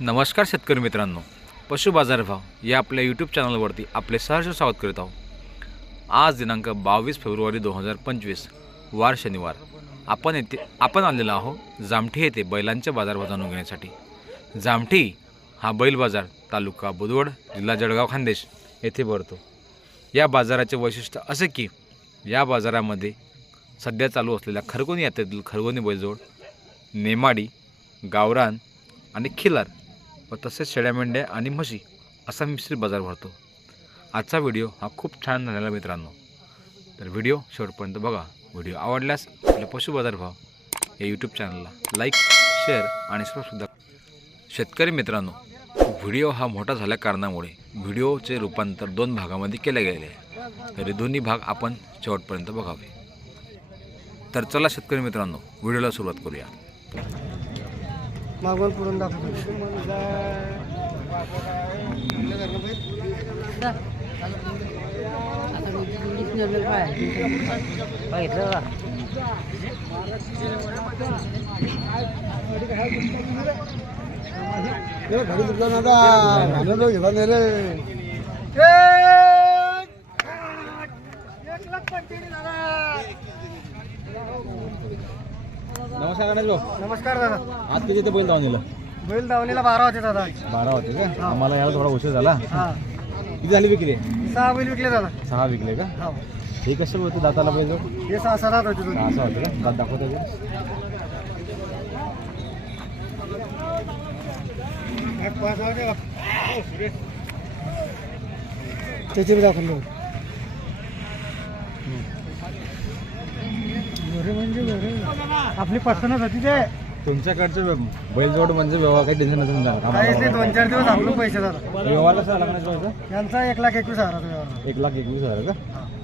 नमस्कार शेतकरी मित्रांनो. पशु बाजार भाव या आपल्या यूट्यूब चॅनलवरती आपले सहर्ष स्वागत करीत आहोत. आज दिनांक बावीस फेब्रुवारी दोन हजार पंचवीस वार शनिवार. आपण येथे आपण आलेलो आहोत जामठी येथे बैलांचे बाजारभाव जाणून घेण्यासाठी. जामठी हा बैल बाजार तालुका बुधवड जिल्हा जळगाव खानदेश येथे भरतो. या बाजाराचे वैशिष्ट्य असे की या बाजारामध्ये सध्या चालू असलेल्या खरगोनी यात्रेतील खरगोनी बैलजोड नेमाडी गावरान आणि खिलार व तसेच शेळ्या मेंढ्या आणि म्हशी असा मिश्रित बाजार भरतो. आजचा व्हिडिओ हा खूप छान झालेला मित्रांनो. तर व्हिडिओ शेवटपर्यंत बघा. व्हिडिओ आवडल्यास आपल्या पशु बाजारभाव या यूट्यूब चॅनलला लाईक शेअर आणि सबस्क्राईबसुद्धा शेतकरी मित्रांनो व्हिडिओ हा मोठा झाल्या कारणामुळे व्हिडिओचे रूपांतर दोन भागामध्ये केले गेले आहे. तरी दोन्ही भाग आपण शेवटपर्यंत बघावे. तर चला शेतकरी मित्रांनो व्हिडिओला सुरुवात करूया. मागून पुढून दाखवतो. घरी तुझा नादा घालवलो घेऊन ये रे नमस्कार गणेश भाऊ. नमस्कार दादा. आज किती ते बैल दिलं बैल दावणीला बारा होते दादा बारा होते का? आम्हाला यायला थोडा उशीर झाला. हा. किती झाली विक्री? सहा बैल विकले दादा. सहा विकले का? हा. हे कसे होते? दाताला बैल? हे सहा सात होते दोन्ही. सहा होते का? दात दाखवतो? त्याची बी दाखवलं म्हणजे आपली पसंतच होती ते. तुमच्याकडचं बैलजोड म्हणजे व्यवहार काही टेन्शन झालं नाही. दोन चार दिवस आपलं पैसे दादा व्यवहार कसा आला गणेश भाऊचा यांचा एक लाख एकवीस हजार व्यवहार. एक लाख एकवीस हजार का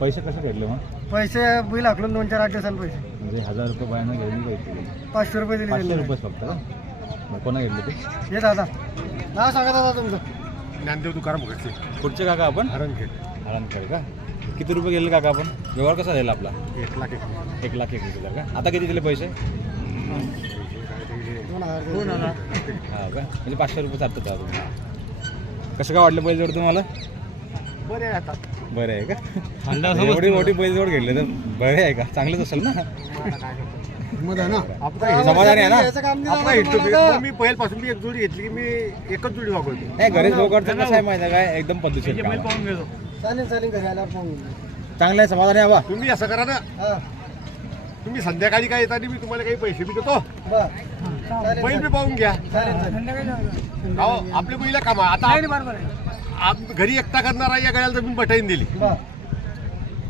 पैसे कसे भेटले मग? पैसे बैल हाकलून दोन चार आठ दिवसांनी पैसे. म्हणजे हजार रुपये बायानं घेऊन पैसे पाचशे रुपये दिले पाचशे. रुपये फक्त कोणा घेतले ते? हे दादा. नाव सांगा दादा तुमचं. ज्ञानदेव तुकाराम भगतसिंग पुढचे काका आपण? हरणखेड. हरणखेड का? किती रुपये गेले काका आपण? व्यवहार कसा झाला आपला? एक लाख एक एक लाख एकवीस हजार का? आता किती दिले पैसे? दोन हजार. हा का? म्हणजे पाचशे रुपये चालतात का तुम्ही कसं काय वाटलं बैलजोड तुम्हाला? बरे आता. बरं आहे का? एवढी मोठी बैलजोड घेतली तर बरे आहे का? चांगलंच असेल ना? समाधानी आहे ना? मी पहिल्यापासून मी एक जोडी घेतली की मी एकच जोडी वापरतो. नाही गणेश भोकडचं कसं आहे माहिती आहे काय एकदम पद्धतशीर आहे. घेतो. चालेल चालेल घरी आल्यावर चांगलं आहे समाधानी आहे बा तुम्ही असं करा ना. हा. तुम्ही संध्याकाळी काय येताना मी तुम्हाला काही पैसे बी देतो. बर. बैल बी पाहून घ्या. चालेल चालेल. अहो आपल्या बैला कामा आता आप- घरी एकटा करणारा या गळ्याला जमीन बटाईन दिली. बर.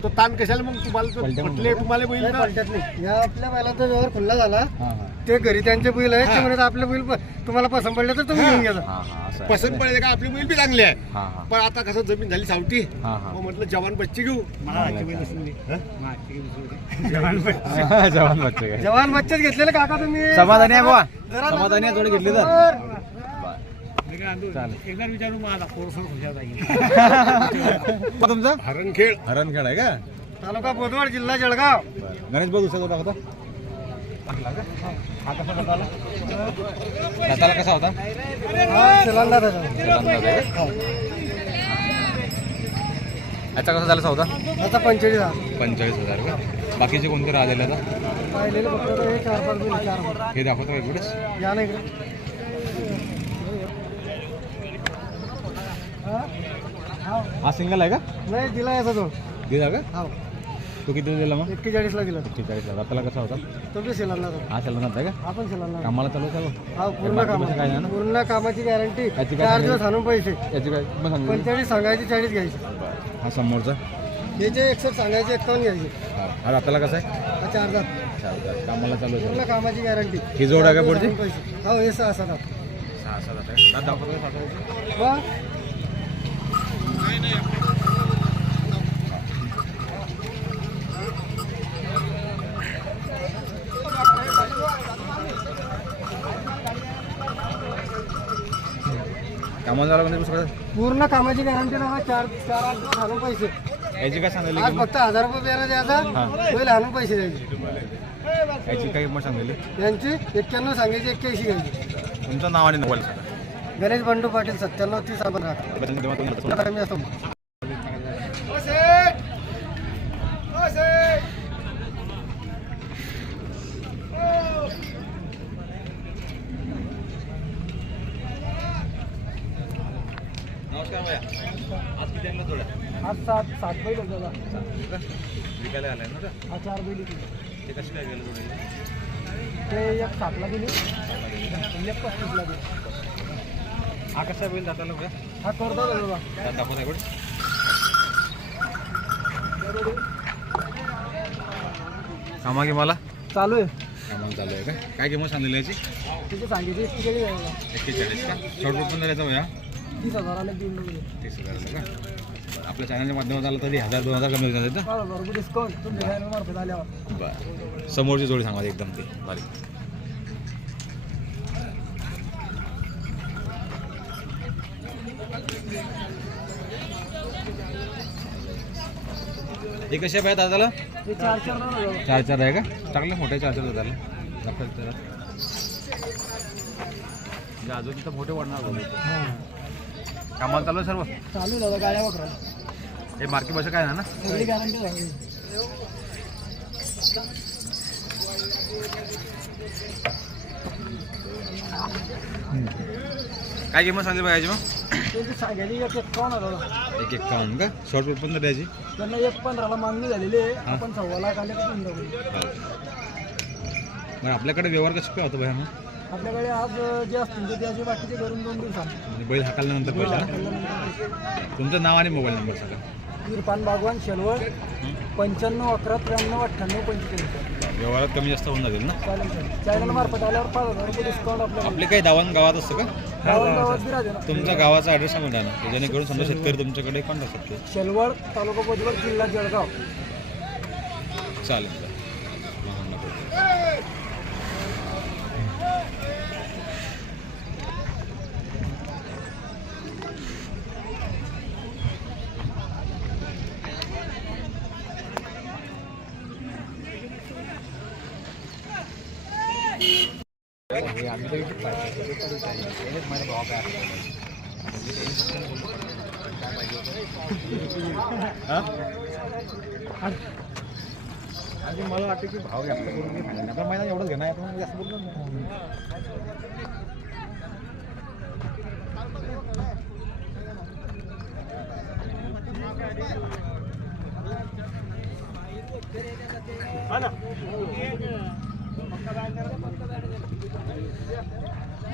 तो ताण कशाला मग तुम्हाला? पलट्या पटले तुम्हाला बैल नाही ना नाही. या आपल्या बैलाचा व्यवहार खुल्ला झाला. हां हां. ते घरी त्यांचे बैल आहेत ते म्हणत आपले बैल प- तुम्हाला पसंत पडले तर तुम्ही घेऊन घ्या हां हां असं आहे. पसंत पडले का आपली बैल बी चांगली आहे. हां हां. पण आता कसं जमीन झाली सावटी हां हां. मग म्हटलं जवान बच्चे घेऊ. जवान बच्चे काय जवान बच्चेच घेतलेले काका तुम्ही. समाधानी आहे बुवा. जरा समाधानी आहे थोडी घेतली तर. तुमचं? हरणखेड हरणखेड आहे का? तालुका बोदवड जिल्हा जळगाव. बरं. गणेश भाऊ दुसरा होता हा कसा होता आला? दाताला कसा होता हा शिलांदा दादा अंदाज आहे का? याचा कसा झाला होता आता पंचेचाळीस हजार पंचेचाळीस हजार का बाकीचे कोणते राहिलेले आता पाहिलेले फक्त हे चार पाच चार हे दाखवतो इकडेच या नाही इकडे हा? हा सिंगल आहे का नाही दिला याचा तो दिला का हा तो किती दिला मग? एक्केचाळीसला दिला. ठिकाणी दाताला कसा होता? तो बी दादा हा आहे का? हा पण शिलांदा कामाला चालू आहे हा पूर्ण काम पैसे काय ना? पूर्ण कामाची गॅरंटी याची काय चार? दिवस आणून पैसे. याची काय? मग सांगितलं पंचेचाळीस सांगायचे चाळीस घ्यायचे. हा समोरचा? याचे एकसष्ट सांगायचे एक्कावन्न घ्यायचे. हा हा दाताला कसा आहे? हा चार जात चार हजार. कामाला चालू आहे. पूर्ण कामाची गॅरंटी ही जोड आहे का पुढची? हो हे सहा सात. सहा सहा आहे. दात दाखवतो का. कामाला झाला म्हणजे दुसरं पूर्ण कामाची गॅरंटी ना चार चार आठ दिवस पैसे. याची काय सांगितली आज? फक्त हजार रुपये बेरा द्यायचा हा. बैल आणून पैसे द्यायचे. याची काय किंमत सांगितली यांची एक्क्याण्णव सांगायची एक्क्याऐंशी घ्यायची. तुमचं नाव आणि मोबाईल गणेश बंडू पाटील सत्त्याण्णव तीस आपण राहतो. नमस्कार भैया आज किती आणलं थोडं आज सात सात बैल होते दादा. विकायला आलाय ना हा चार बैल होते. ते कशी काय गेलं थोडं ते एक सातला दिली एक पस्तीसला दिली हा कसा बैल दाताला बघा हा करतो दादा. दात दाखवता कामा की मला. चालू आहे. कामाला चालू आहे का? काय किंमत सांगलेली याची? तिथे सांगितली आहे. एक्केचाळीस का? शॉर्ट भैया तीस हजाराला देऊन देऊ. तीस हजाराला का? आपल्या चॅनलच्या माध्यमात आलं तरी हजार दोन हजार कमी होतात ना बरं बरं. डिस्काउंट मार्फत आल्यावर. बरं. समोरची जोडी सांगा एकदम ती. बारीक. हे कशा पाहिजे दादाला? हे चार चार आहे का? चांगले मोठे चार चार दादाला. म्हणजे अजून तर मोठे वाढणार कामाला चालू आहे सर्व? चालू दादा गाड्या वगैरे हे मार्की भाषा काय ना? सगळी गॅरंटी राहील काय किंमत सांगली पाहिजे मग? त्यांची सांगायची एक एकावन्न आहे दादा. एक एक काउन का? शॉर्ट पण द्यायची त्यांना एक पंधराला मागणी झालेली आहे. आपण सव्वा लाख आले तर टाकू. मग आपल्याकडे व्यवहार कसं काय होतं भैया मग? आपल्याकडे आज जे असतील ते त्याचे बाकीचे करून दोन दिवसांत. म्हणजे बैल हाकालल्यानंतर पैसे ना तुमचं नाव आणि मोबाईल नंबर सांगा. इरफान बागवान शेलवड पंच्याण्णव अकरा त्र्याण्णव अठ्ठ्याण्णव पंचेचाळीस. व्यवहारात कमी जास्त होऊन जातील ना? चालेल चालेल. चॅनल मार्फत आल्यावर पाच हजार रुपये डिस्काउंट आपल्याला आपले काही दावण गावात असतं का? गावात गावात बी राहते ना तुमच्या गावाचा ॲड्रेस सांगून द्या ना. जेणेकरून समजा शेतकरी तुमच्याकडे कॉन्टॅक्ट करते शेलवड तालुका बोदवड जिल्हा जळगाव. चालेल. आणि मला वाटतं की भाव जास्त करून नाही खाणार. आपल्या महिन्यात एवढंच घेणार आहे, आपण जास्त बोललो नाही.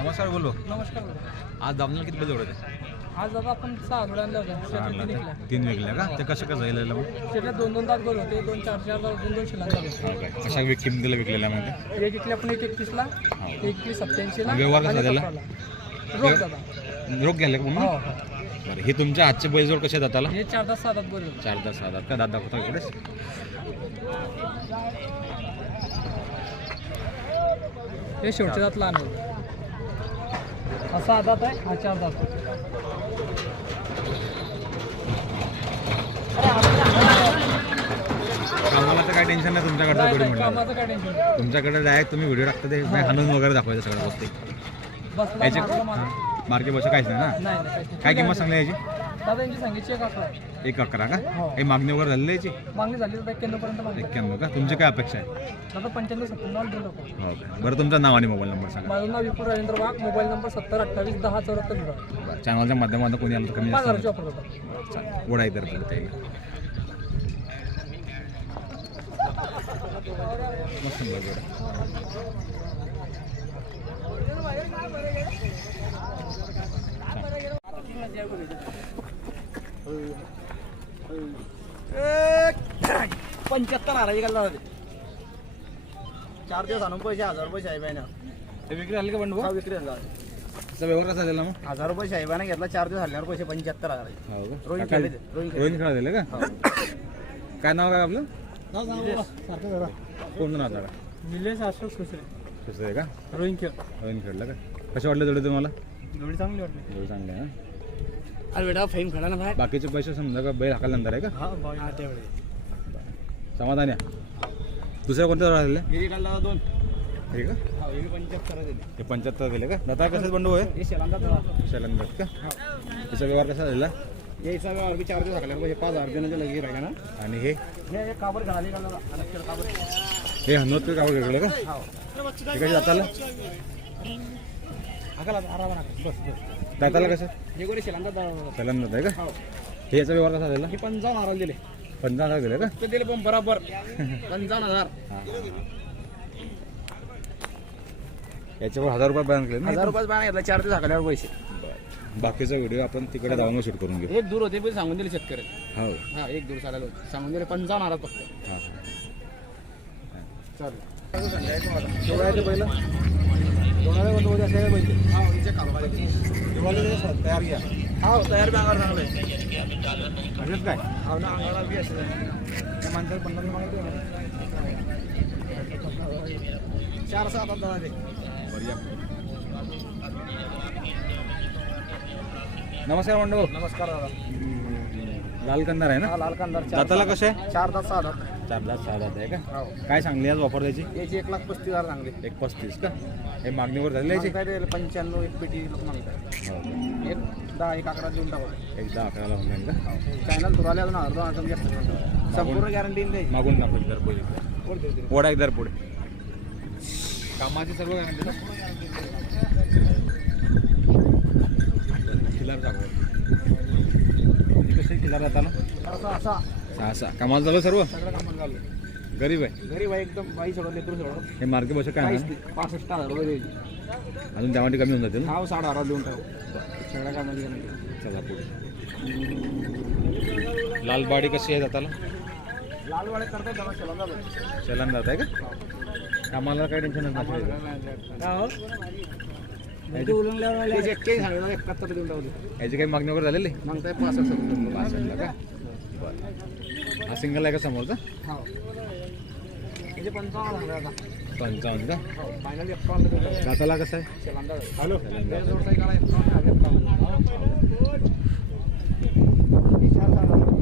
नमस्कार बोलो नमस्कार. आज दामनाला किती बैल होते आज दादा आपण सहा होत्या. तीन वेगळ्या का? ते कसं कसं जाईल मग? दोन दोन तास गोल होते दोन चार चार तास दोन दोन शिल्लक झाले हा कशा विक किमतीला विकलेला माहिती एक इकली आपण एक एकतीसला एक इकली सत्याऐंशीला व्यवहार कसा आणि झाला? सतराला. रोख दादा. घ्यायला का हो म्हणून? हो बरं हे तुमच्या आजचे बैलजोड कसे दाताला? हे चार तास सात तास गोल होते. चार तास सहा तास का दात दाखवता इकडेच हे शेवटचे दात लहान होते असा आदात आहे हा चार दात कामाला तर काय टेन्शन नाही तुमच्याकडचं कामाचं काय टेन्शन तुमच्याकडे डायरेक्ट तुम्ही व्हिडिओ टाकता ते हाणून वगैरे दाखवायचं सगळ्या गोष्टी बसला याची मारला, मारला. मार्केट भाषा काहीच नाही ना? नाही नाही काहीच नाही. काय किंमत सांगली याची? दादा यांची सांगितली एक अकरा. आहे. एक अकरा का? हो. काही मागणी वगैरे झालेली याची? मागणी झाली तर एक्क्याण्णव पर्यंत मागणी झाली. एक्क्याण्णव का? तुमची काय अपेक्षा आहे? दादा पंच्याण्णव सत्त्याण्णव हो का? बरं तुमचं नाव आणि मोबाईल नंबर सांगा. माझं नाव विपुल राजेंद्र वाघ मोबाईल नंबर सत्तर अठ्ठावीस दहा चौऱ्याहत्तर झिरो. चॅनलच्या माध्यमातून कोणी आलं तर कमी पाच जास्त हजारची ऑफर होता. ओढा इतर मस्त. पंच्याहत्तर घालणार होते चार दिवस आणून पैसे हजार रुपये साहेबाने. ते विक्री झाली का बंडू हा विक्री झाला. त्याचा व्यवहार कसा झाला मग? हजार रुपये साहेबाने घेतला चार दिवस हल्ल्यावर पैसे पंच्याहत्तर हजार हो का? रोहित काका- खेळले ते, रोहित रोहित खेळा दिले का? काय नाव काय आपलं? कोण नाव दादा निलेश अशोक सुसरे. दुसरं आहे का? रोहित खेळ. रोहित खेळला का? कसे वाटले जोडे तुम्हाला? एवढी चांगली वाटली. जोडे चांगले ना? अरे बेटा फेम खेळा ना बाकीचे पैसे समजा का बैल हाकाल्यानंतर आहे का? हा समाधान आहे. दुसऱ्या कोणत्या दोन. हे का? हो पंच्याहत्तर दिले. का? दाता कसं बंडू आहे? शैलंदाज का? त्याचा व्यवहार कसा झालेला? यायचा व्यवहार बी चार दिवस पाहिजे पाच हजार राहिला ना. आणि हे? हे काबर काबर हे हनुवत का कावड वेगळे का? हो. कशी दाताला हाकाला आराम बस बस. दाताला कसं हे शेलांदा शैलंदाज आहे. का? हो. हे याचा व्यवहार कसा झालेला? हे पंचावन्न हजार दिले. पंधरा हजार का? ते दिले पण बरोबर. पंचावन्न हजार. याच्यावर हजार रुपये बॅन केले हजार रुपये बाहेर घेतला चार दिवस हाकल्यावर पैसे. बाकीचा व्हिडिओ आपण तिकडे जाऊन शूट करून घेऊ. एक दूर होते पण सांगून दिले शेतकरी. हो. हा एक दूर चालायला होते. सांगून दिले पंचावन्न हजार फक्त. हा. चालेल. हा तयार हा तयार बी अंगावर चांगलं आहे. असेच काय? हो ना अंगाला बी असं त्या माणसाला पन्नास मागतो चार सहा तास दहा ते नमस्कार मंडळ. नमस्कार दादा. लाल कंदार आहे ना? हा लाल कांदा दाताला कसे आहे? चार तास सहा तास चार लाख सहा दात आहे का? हो. काय सांगली आज वापर द्यायची याची एक लाख पस्तीस हजार चांगले एक पस्तीस का? हे मागणीवर झालेली याची? मागताय ते पंच्याण्णव एक पेटी लोक मागताय. हो? एक दहा एक अकरा देऊन टाकू. एक दहा अकराला होणार का चॅनल तुराले अजून अर्धा कमी जास्त संपूर्ण गॅरंटी द्यायची मागून दाखव दर पुढे. कोण देते? ओढा एक दर पुढे. कामाची सर्व गॅरंटी खिलार दाखव. कसे खिलार जाताना असा असा. सहा सहा कामाला झालं सर्व? सगळं कामाला झालं गरीब आहे. घरी बाई एकदम. बाई सोडवलं लेकरू सोडवलं हे मार्के बस काय काहीच ना? नाही. पासष्ट हजार रुपये द्यायची अजून त्यामध्ये कमी होऊन जातील ना? हा साठ हजार देऊन टाकू. सगळ्या गॅरंटी चला पुढे. लालबाडी कशी आहे जाताला लालवाडे करताय त्याला चला चलन जात आहे का? कामाला काही टेन्शन नाही टाकू याची काही मागणी वगैरे झालेली? मागताय पासष्ट रुपये पासष्टला का बरं. हा सिंगल आहे का समोरचा? हा. पंचावन्न हजार पंचावन्न का हो दाताला कसं आहे हॅलो हा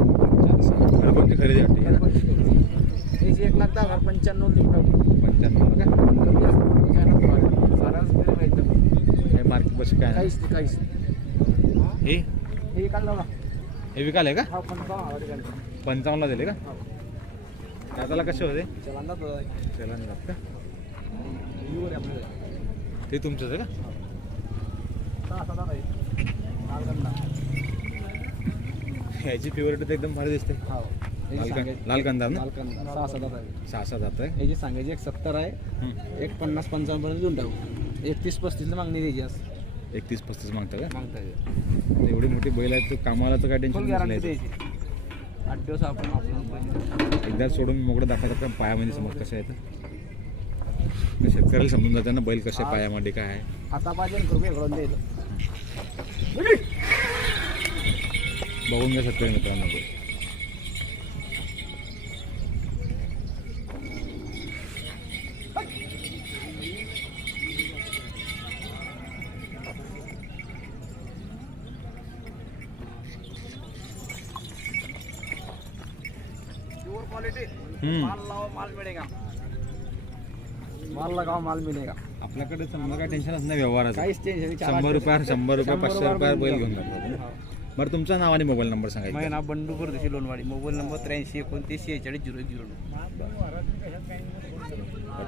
हे खरेदी वाटते एक लाख दहा हजार पंच्याण्णव काय हे मार्केट बस काय? काहीच नाही काहीच नाही. हे हे काढलं ना हे विकाल का हा पंचावन्न हजार द्यायला. पंचावन्नला दिले का हो. दाताला कसे होते. चलन जात का व्ह्यूवर आहे आपल्याला. ते तुमचंच आहे का? आहे. ह्याची प्युरिटी तर एकदम भारी दिसते. हो. लाल याची कं- सांगायची- लाल कंदार ना? लाल कंदा. सहा सात आहे. सहा जात आहे याची सांगायची एक सत्तर आहे. एक पन्नास पंचावन्न पर्यंत देऊन टाकू. एकतीस पस्तीस मागणी द्यायची आज. एकतीस पस्तीस मागता का? मागता एवढी मोठी बैल आहे तू कामाला तर काय टेन्शन द्यायची. आठ दिवस आपण एकदा सोडून मोकळं दाखवतात पण पायामध्ये समज कसे आहेत? तर शेतकऱ्याला समजून जातं ना बैल कशा पायामध्ये काय आहे. आता पाहिजे कृपया घडून द्यायचं बघून घ्या शेतकरी मित्रांनो. Pure quality. माल लावा माल मिळेगा. माल लगाव माल मिळेगा. आपल्याकडे समजा काय टेन्शनच नाही व्यवहाराचं. काहीच टेन्शन शंभर रुपयावर शंभर रुपये पाचशे रुपयावर बैल घेऊन बरं तुमचं नाव आणि मोबाईल नंबर सांगायचं माझे नाव बंडू परदेशी लोणवाडी मोबाईल नंबर त्र्याऐंशी एकोणतीस शेहेचाळीस झिरो झिरो